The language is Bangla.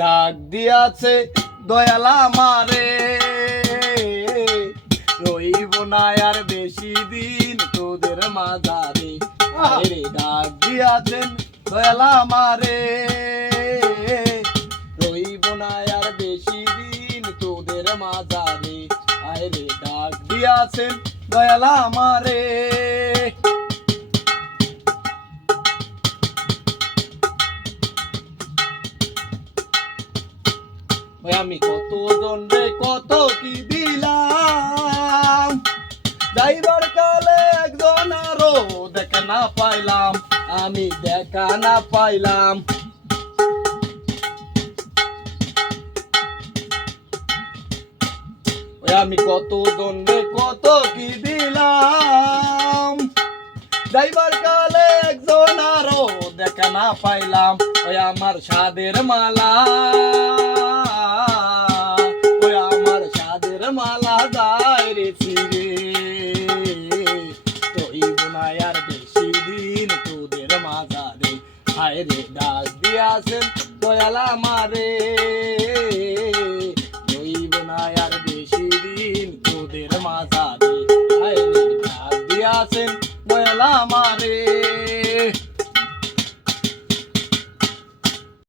ডাক দিয়াছে দয়াল আমারে, রইব না আর বেশি দিন তোদের মাঝারে। আরে ডাক দিয়াছেন দয়াল আমারে, রইব না আর বেশি দিন তোদের মাঝারে। আরে ডাক দিয়াছেন দয়াল আমারে। আমি কত জনরে কত কি দিলাম, যাইবার কালে একজন আরো দেখা না পাইলাম, আমি দেখা না পাইলাম। আমি কত জনরে কত কি দিলাম, যাইবার কালে একজন আরো দেখা না পাইলাম। ওই আমার সাদের মালা, ওই আমার সাদের মালা যায় রে ছিঁড়ে, রইব না আর বেশি দিন তোদের মাঝারে। হায় রে ডাক দিয়াছেন দয়াল আমারে, রইব না আর বেশি দিন তোদের মাঝারে। হায় রে ডাক দিয়াছেন দয়াল আমারে।